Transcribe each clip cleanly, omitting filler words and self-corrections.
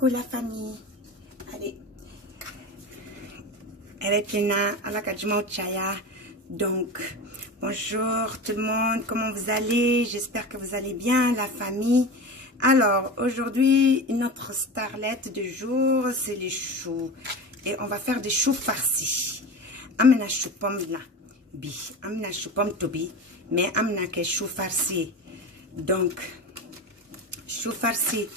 Coucou la famille. Allez. Eretina Alakajima Chaya. Donc, bonjour tout le monde. Comment vous allez? J'espère que vous allez bien, la famille. Alors, aujourd'hui, notre starlette du jour, c'est les choux. Et on va faire des choux farcis. Amena chou pomme là. Bi. Amena chou pomme tobi. Mais amena ke chou farci. Donc, chou farci.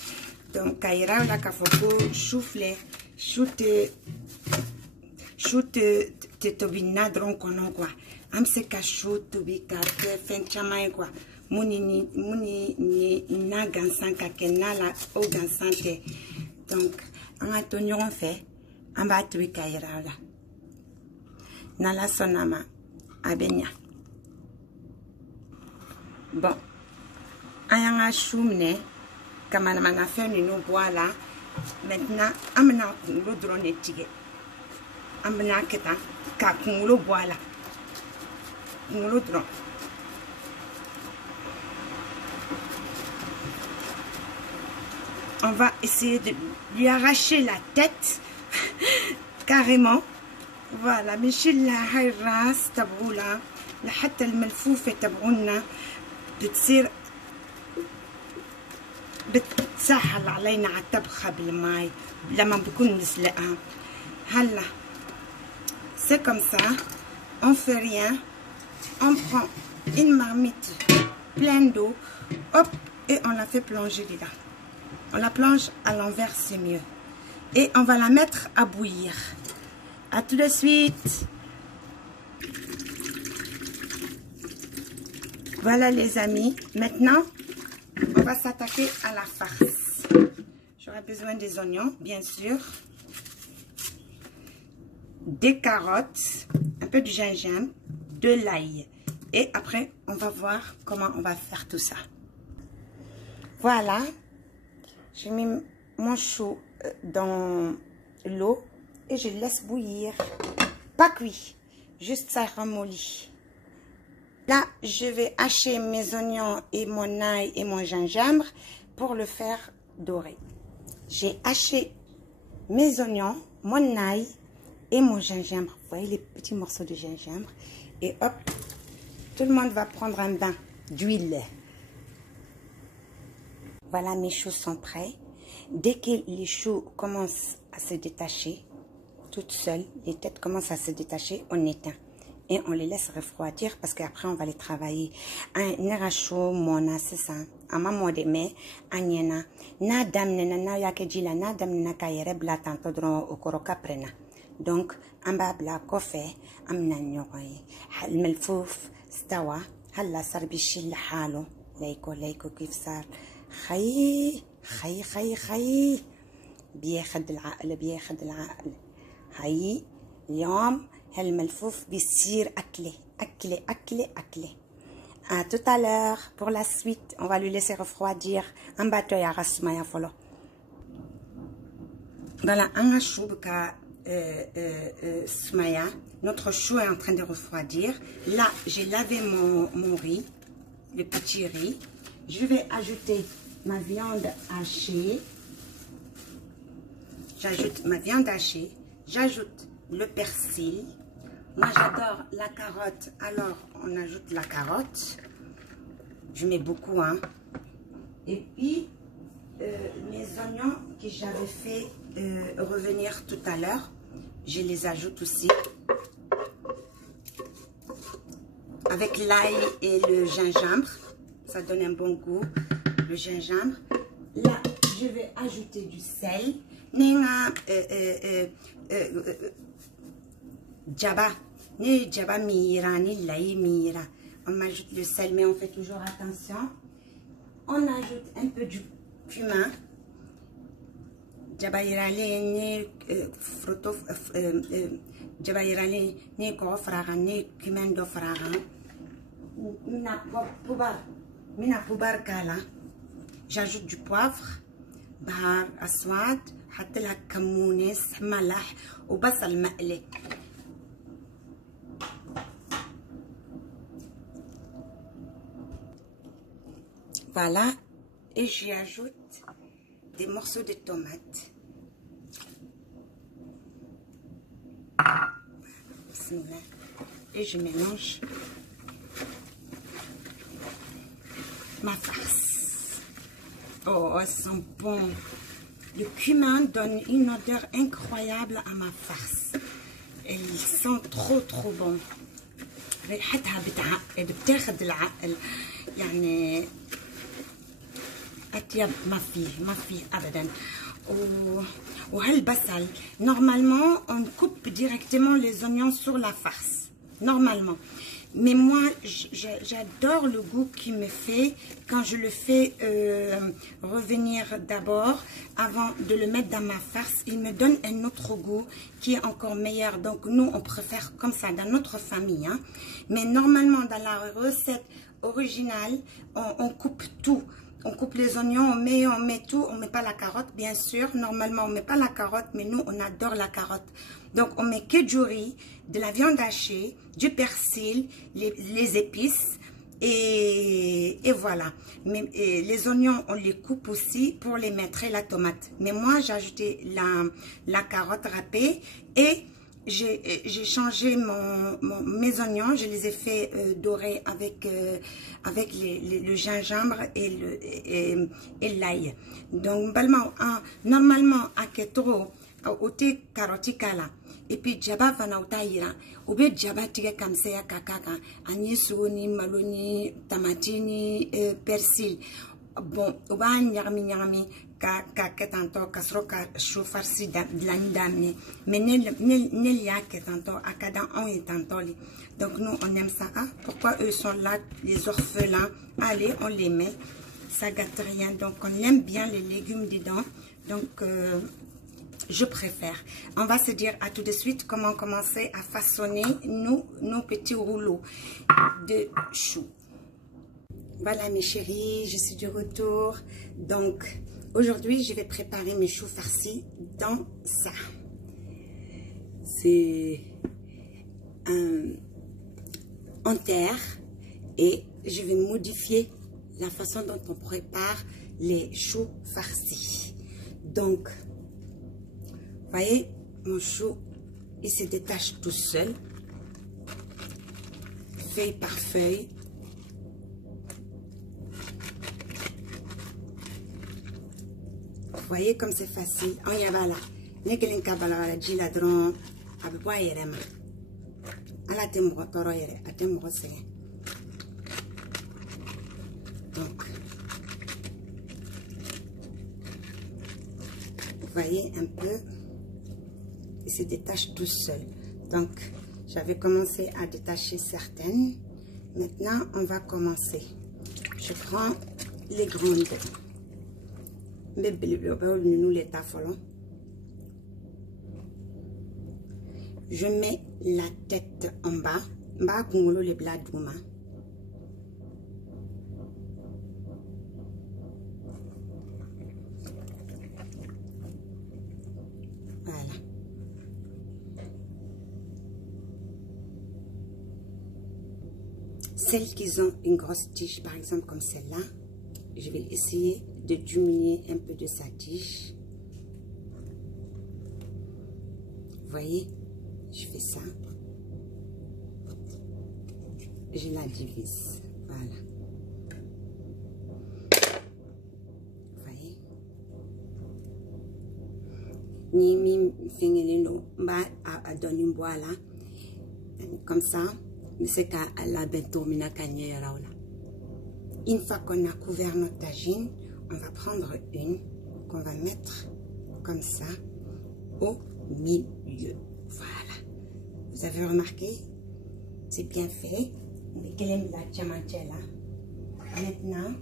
Donc, kaira la kafoko, choufle, choute tobina dron kono quoi. Am se ka chou tobi ka fen chamay quoi. Muni ni na gansan ka kena la o gansante. Donc, on a tenu on fait, on va tuer kaira la. Nala sonama abenya. Bon, ayanga choumne. Comme on a fait une bois là, maintenant, on a le drone tigé. On a le bois là. Le drone. On va essayer de lui arracher la tête, carrément. Voilà, mais chez la haïras, taboula, la hatta al-malfouf et tabouna, بتصير بتسهل علينا على الطبخة بالماء لما بكون مسلقة. هلا c'est comme ça, on fait rien, on prend une marmite pleine d'eau, hop, et on la fait plonger dedans. On la plonge à l'envers, c'est mieux. Et on va la mettre à bouillir. À tout de suite. Voilà les amis, maintenant on va s'attaquer à la farce. J'aurai besoin des oignons, bien sûr, des carottes, un peu de gingembre, de l'ail. Et après, on va voir comment on va faire tout ça. Voilà, j'ai mis mon chou dans l'eau et je laisse bouillir. Pas cuit, juste ça ramollit. Là, je vais hacher mes oignons et mon ail et mon gingembre pour le faire dorer. J'ai haché mes oignons, mon ail et mon gingembre. Vous voyez les petits morceaux de gingembre. Et hop, tout le monde va prendre un bain d'huile. Voilà, mes choux sont prêts. Dès que les choux commencent à se détacher, toutes seules, les têtes commencent à se détacher, on éteint. Et on les laisse refroidir parce qu'après on va les travailler. Un neracho mona c'est ça. Ama mode me anyena na damnena na yakejila na damnena kayere bla tanto dron okoroka prena. Donc amba bla kofe amna nyoy hal malfouf stawa هلا صار بيشيل لحاله ليكو كيف صار خي بياخد العقل هاي اليوم هالملفوف بيصير أكلة. À tout à l'heure pour la suite. On va lui laisser refroidir. Un bateau ya rasmaya folo. Voilà, un chou ka smaya. Notre chou est en train de refroidir. Là, j'ai lavé mon riz, le petit riz. Je vais ajouter ma viande hachée. J'ajoute ma viande hachée. J'ajoute le persil. Moi j'adore la carotte, alors on ajoute la carotte. Je mets beaucoup, hein. Et puis mes oignons que j'avais fait revenir tout à l'heure, je les ajoute aussi. Avec l'ail et le gingembre, ça donne un bon goût, le gingembre. Là, je vais ajouter du sel. Djaba mira, ni laï mira. On ajoute le sel, mais on fait toujours attention. On ajoute un peu du cumin. Djaba irale ni fruto, djaba irale ni kofraga ni cumin do fraga. Mina poubar kala. J'ajoute du poivre, bahar aswad, حتى لها كمونس ملح وبصل مقلي. Voilà, et j'y ajoute des morceaux de tomates. Et je mélange ma farce. Oh, elles sont bon. Le cumin donne une odeur incroyable à ma farce. Elles sont trop bon. ريحتها بتاخد العقل يعني أطيب ما فيه أبدا. وهالبصل normalement on coupe directement les oignons sur la farce normalement, mais moi j'adore le goût qu'il me fait quand je le fais revenir d'abord avant de le mettre dans ma farce. Il me donne un autre goût qui est encore meilleur, donc nous on préfère comme ça dans notre famille, hein. Mais normalement dans la recette originale on coupe tout. On coupe les oignons, on met tout, on met pas la carotte, bien sûr. Normalement, on met pas la carotte, mais nous, on adore la carotte. Donc, on met que du riz, de la viande hachée, du persil, les épices, et voilà. Mais les oignons, on les coupe aussi pour les mettre, et la tomate. Mais moi, j'ai ajouté la carotte râpée et j'ai changé mes oignons, je les ai fait dorer avec le gingembre et l'ail. Donc normalement à ketro au thé caroticala et puis jaba vanautaira ou bien jaba tiga kamseya kakaka ani soni maloni tamatini persil. Bon, on va nyarmi ka ketanto kasro ka chou farci de la nidamne mais nel ya ketanto akada on est tantoli. Donc nous on aime ça, hein? Pourquoi eux sont là les orphelins? Allez, on les met, ça gâte rien. Donc on aime bien les légumes dedans, donc je préfère. On va se dire à tout de suite comment commencer à façonner nos petits rouleaux de choux. Voilà mes chéris, je suis de retour. Donc aujourd'hui je vais préparer mes choux farcis dans ça. C'est en terre et je vais modifier la façon dont on prépare les choux farcis. Donc vous voyez mon chou, il se détache tout seul, feuille par feuille. Vous voyez comme c'est facile. On y va là. Nekelen kabala wala jila dron abwa yerema. Ala tembro toro yere, atembro se. Donc vous voyez un peu, il se détache tout seul. Donc j'avais commencé à détacher certaines. Maintenant on va commencer. Je prends les grandes. Je mets la tête en bas. Voilà. Celles qui ont une grosse tige, par exemple comme celle-là, je vais essayer de diminuer un peu de sa tige. Vous voyez, je fais ça. Je la divise. Voilà. Vous voyez. Ni fingelino ba a donner une bois là. Comme ça, mais c'est qu'à la bento mina kanye raola. Une fois qu'on a couvert notre tagine, on va prendre une qu'on va mettre comme ça au milieu. Voilà. Vous avez remarqué? C'est bien fait. Maintenant,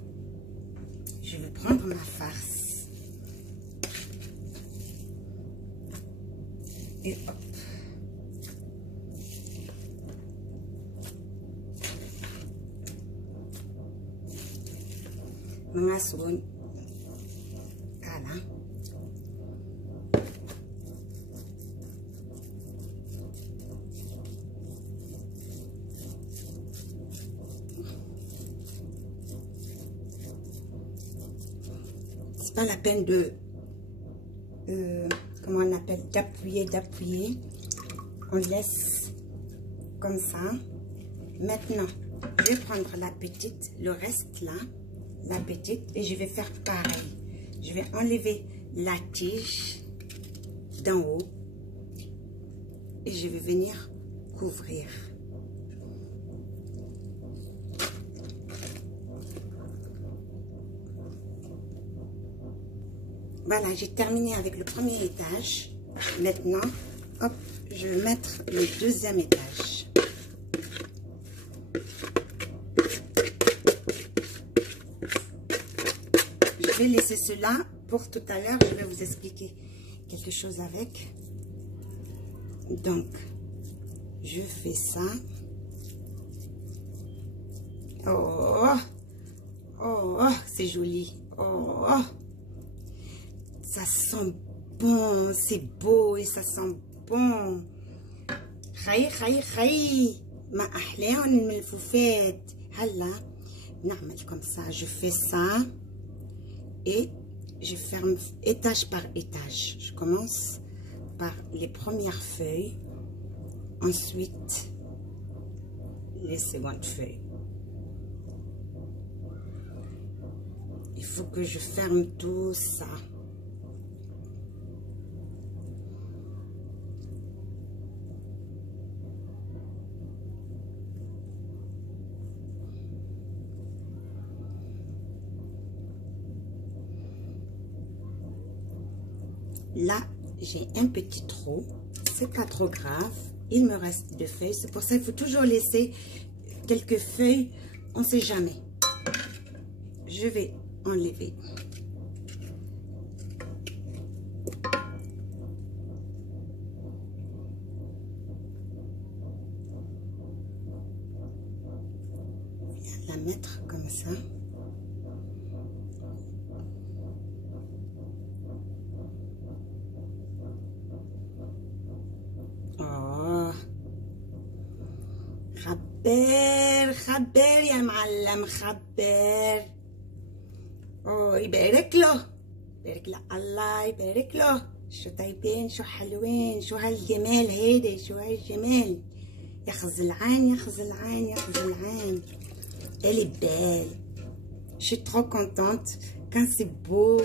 je vais prendre ma farce. Et hop. Mga suon kala c'est pas la peine de comment on appelle, d'appuyer. On laisse comme ça. Maintenant, je vais prendre la petite, le reste là, la petite, et je vais faire pareil. Je vais enlever la tige d'en haut et je vais venir couvrir. Voilà, j'ai terminé avec le premier étage. Maintenant, hop, je vais mettre le deuxième étage. Je vais laisser cela pour tout à l'heure. Je vais vous expliquer quelque chose avec. Donc, je fais ça. Oh, oh, oh, c'est joli. Oh, oh. Ça sent bon, c'est beau et ça sent bon. خي ما أحلاهم الملفوفات. هلا نعمل comme ça. Je fais ça et je ferme étage par étage. Je commence par les premières feuilles, ensuite les secondes feuilles. Il faut que je ferme tout ça. Là, j'ai un petit trou. C'est pas trop grave. Il me reste 2 feuilles. C'est pour ça qu'il faut toujours laisser quelques feuilles. On ne sait jamais. Je vais enlever. Je vais la mettre comme ça. خبر يا معلم خبر. اوه يبارك له، يبارك له، الله يبارك له. شو طيبين، شو حلوين، شو هالجمال هيدا، شو هالجمال. يا خزلعان يا خزلعان يا خزلعان. Elle est belle. Je suis trop contente quand c'est beau,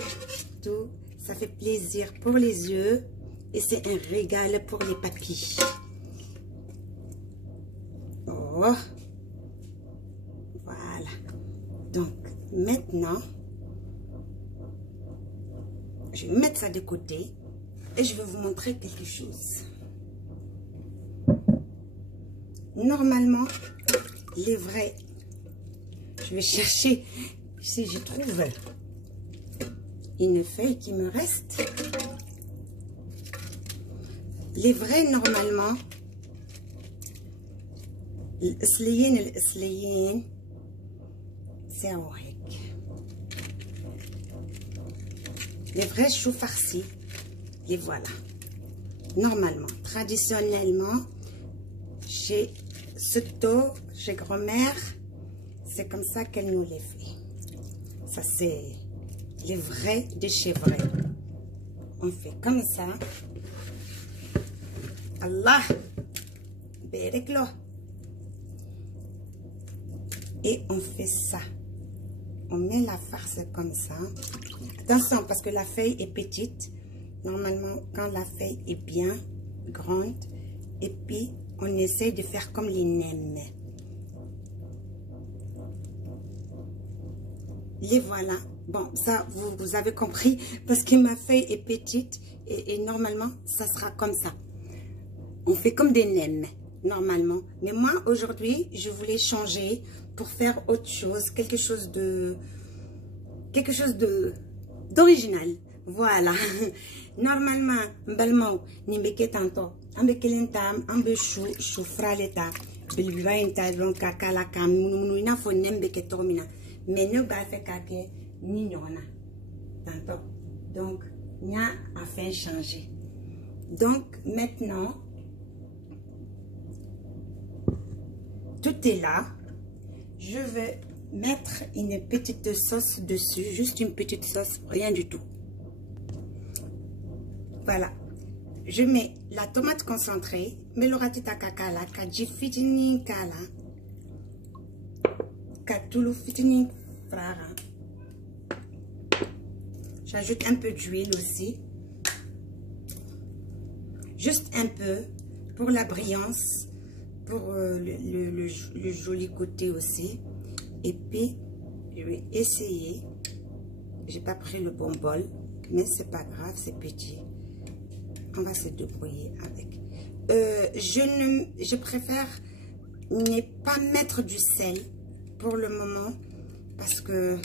tout. Ça fait plaisir pour les yeux et c'est un régal pour les papilles. Oh, voilà. Donc maintenant, je vais mettre ça de côté et je vais vous montrer quelque chose. Normalement, les vrais, je vais chercher si je trouve une feuille qui me reste. Les vrais, normalement, الأصليين ساووا هيك. Les vrais choux farcis, les voilà. Normalement, traditionnellement, chez Soto, chez grand-mère, c'est comme ça qu'elle nous les fait. Ça, c'est les vrais de chez vrai. On fait comme ça. Allah, barik lahu. Et on fait ça. On met la farce comme ça. Attention, parce que la feuille est petite. Normalement, quand la feuille est bien grande, et puis on essaie de faire comme les nems. Les voilà. Bon, ça, vous avez compris, parce que ma feuille est petite, et normalement, ça sera comme ça. On fait comme des nems, normalement. Mais moi, aujourd'hui, je voulais changer pour faire autre chose, quelque chose d'original. Voilà. Normalement, mbalmo nimbeke tanto, ambeke lentam, ambe chou fraleta, bilbibainta donc kala kam munu ina fo nembeke tormina. Mais ne ba fait kake ni nyona. Tanto. Donc, nya a fait changer. Donc, maintenant, tout est là. Je vais mettre une petite sauce dessus, juste une petite sauce, rien du tout. Voilà. Je mets la tomate concentrée, melorati takakala, kaji fitini kala, katulu fitini frara. J'ajoute un peu d'huile aussi. Juste un peu pour la brillance, pour le joli côté aussi. Et puis, je vais essayer. J'ai pas pris le bon bol, mais c'est pas grave, c'est petit. On va se débrouiller avec. Je préfère ne pas mettre du sel pour le moment parce que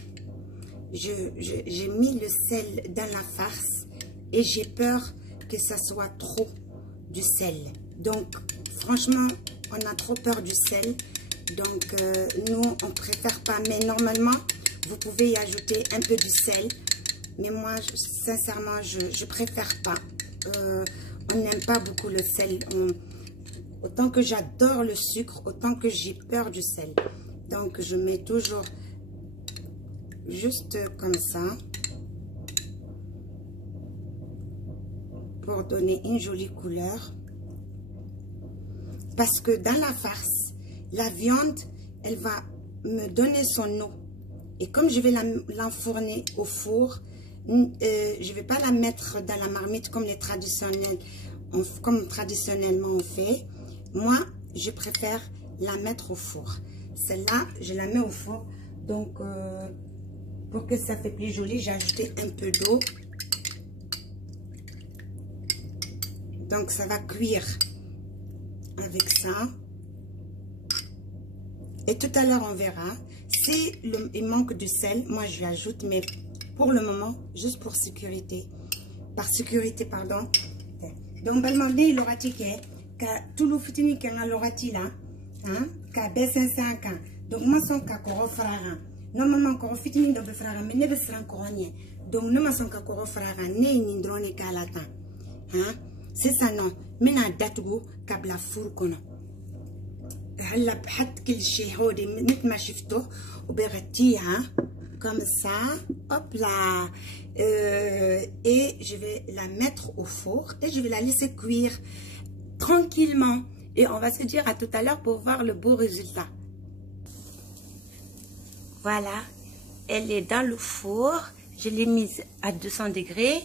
j'ai mis le sel dans la farce et j'ai peur que ça soit trop du sel. Donc, franchement, on a trop peur du sel. Donc, nous, on préfère pas. Mais normalement, vous pouvez y ajouter un peu du sel. Mais moi, sincèrement, je préfère pas. On n'aime pas beaucoup le sel. Autant que j'adore le sucre, autant que j'ai peur du sel. Donc, je mets toujours juste comme ça. Pour donner une jolie couleur. Parce que dans la farce, la viande, elle va me donner son eau. Et comme je vais l'enfourner au four, je ne vais pas la mettre dans la marmite comme traditionnellement on fait. Moi, je préfère la mettre au four. Celle-là, je la mets au four. Donc, pour que ça fait plus joli, j'ai ajouté un peu d'eau. Donc, ça va cuire avec ça. Et tout à l'heure, on verra. Si il manque de sel, moi, je l'ajoute. Mais pour le moment, juste pour sécurité. Par sécurité, pardon. Donc, il aura tiqué. Tout le fitini qui a l'orati là. Ka B500. Donc, moi, son kakoro frara. Normalement, kakoro fitini de frara. Mais ne be sran koronye. Donc, nous, ma son kakoro frara. Ne ni drone kalata. C'est ça, non. Mena datugo kabla four kono. هلا بحط كل شيء هودي مثل ما شفتوا وبغطيها comme ça, hop là, et je vais la mettre au four et je vais la laisser cuire tranquillement et on va se dire à tout à l'heure pour voir le beau résultat. Voilà, elle est dans le four, je l'ai mise à 200 degrés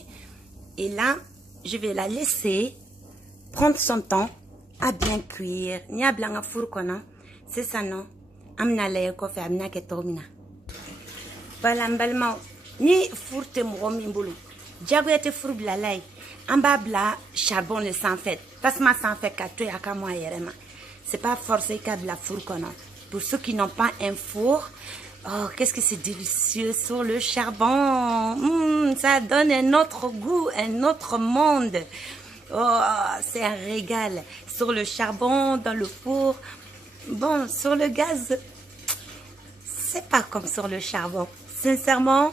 et là je vais la laisser prendre son temps à bien cuire. Ni a blanc four kona, c'est ça non? Amna le kofe amna ke tomina. Voilà mbalma ni four te mromi mbulu. Diago ete four blalay. Amba bla charbon le sans fait. Tasma sans fait kato yaka moi yerema. C'est pas forcé qu'à bla four kona. Pour ceux qui n'ont pas un four, oh qu'est-ce que c'est délicieux sur le charbon. Ça donne un autre goût, un autre monde. Oh, c'est un régal. Sur le charbon, dans le four. Bon, sur le gaz, c'est pas comme sur le charbon. Sincèrement,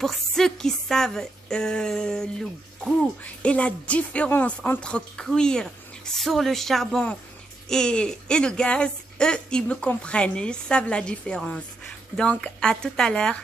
pour ceux qui savent le goût et la différence entre cuire sur le charbon et le gaz, eux, ils me comprennent. Ils savent la différence. Donc, à tout à l'heure.